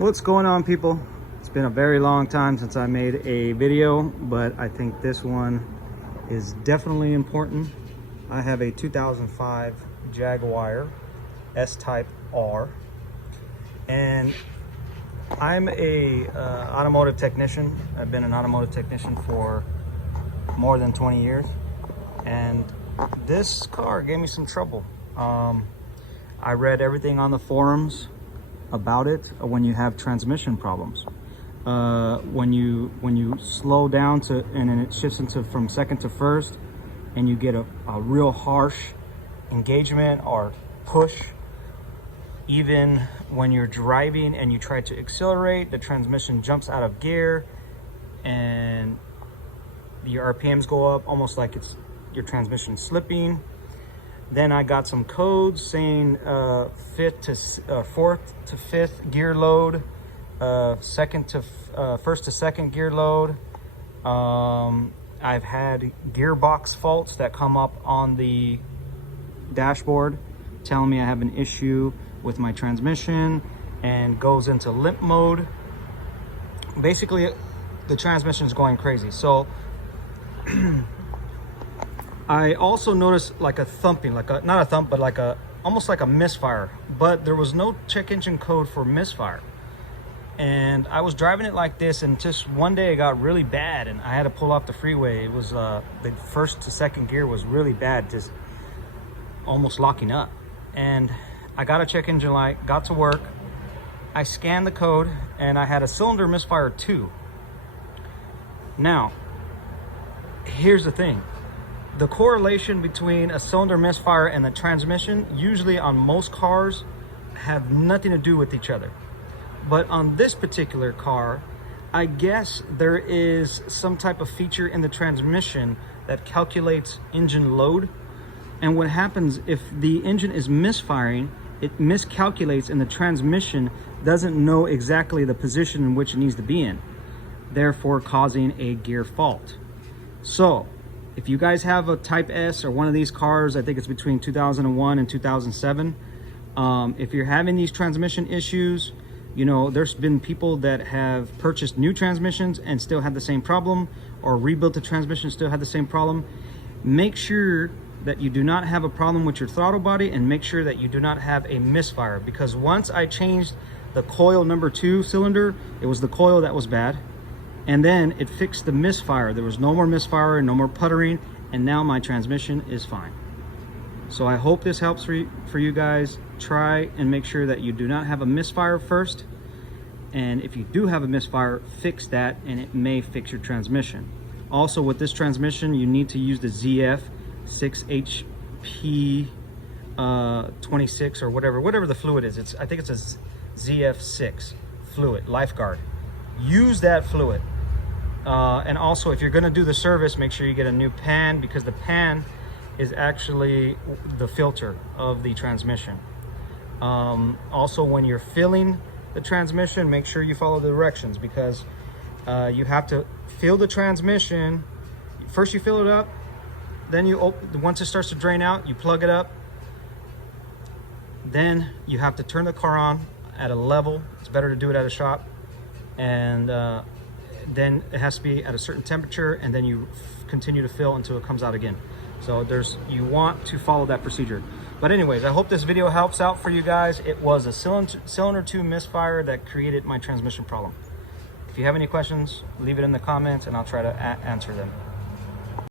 What's going on, people? It's been a very long time since I made a video, but I think this one is definitely important. I have a 2005 Jaguar S-Type R, and I'm a automotive technician. I've been an automotive technician for more than 20 years, and this car gave me some trouble. I read everything on the forums about it. When you have transmission problems, when you slow down to and then it shifts into from second to first, and you get a real harsh engagement or push. Even when you're driving and you try to accelerate, the transmission jumps out of gear and your RPMs go up, almost like it's your transmission slipping. Then I got some codes saying fourth to fifth gear load, first to second gear load. I've had gearbox faults that come up on the dashboard telling me I have an issue with my transmission and goes into limp mode. Basically, the transmission is going crazy. So I also noticed like a thumping, not a thump, but almost like a misfire, but there was no check engine code for misfire. And I was driving it like this, and just one day it got really bad and I had to pull off the freeway. It was the first to second gear was really bad, just almost locking up. And I got a check engine light, got to work, I scanned the code, and I had a cylinder misfire too. Now, here's the thing. The correlation between a cylinder misfire and the transmission, usually on most cars, have nothing to do with each other. But on this particular car, I guess there is some type of feature in the transmission that calculates engine load. And what happens if the engine is misfiring, it miscalculates and the transmission doesn't know exactly the position in which it needs to be in, therefore causing a gear fault. So if you guys have a Type S or one of these cars, I think it's between 2001 and 2007, if you're having these transmission issues, you know, there's been people that have purchased new transmissions and still had the same problem, or rebuilt the transmission, still had the same problem. Make sure that you do not have a problem with your throttle body, and make sure that you do not have a misfire, because once I changed the coil number 2 cylinder, it was the coil that was bad. And then it fixed the misfire. There was no more misfire, no more puttering, and now my transmission is fine. So I hope this helps for you guys. Try and make sure that you do not have a misfire first. And if you do have a misfire, fix that, and it may fix your transmission. Also, with this transmission, you need to use the ZF 6HP 26 or whatever the fluid is. I think it's a ZF6 fluid, Lifeguard. Use that fluid. And also, if you're going to do the service, make sure you get a new pan, because the pan is actually the filter of the transmission. Also, when you're filling the transmission, make sure you follow the directions, because you have to fill the transmission. First you fill it up, then you open. Once it starts to drain out, you plug it up. Then you have to turn the car on at a level. It's better to do it at a shop. And then it has to be at a certain temperature, and then you continue to fill until it comes out again. So you want to follow that procedure. But anyways, I hope this video helps out for you guys. It was a cylinder 2 misfire that created my transmission problem. If you have any questions, leave it in the comments and I'll try to answer them.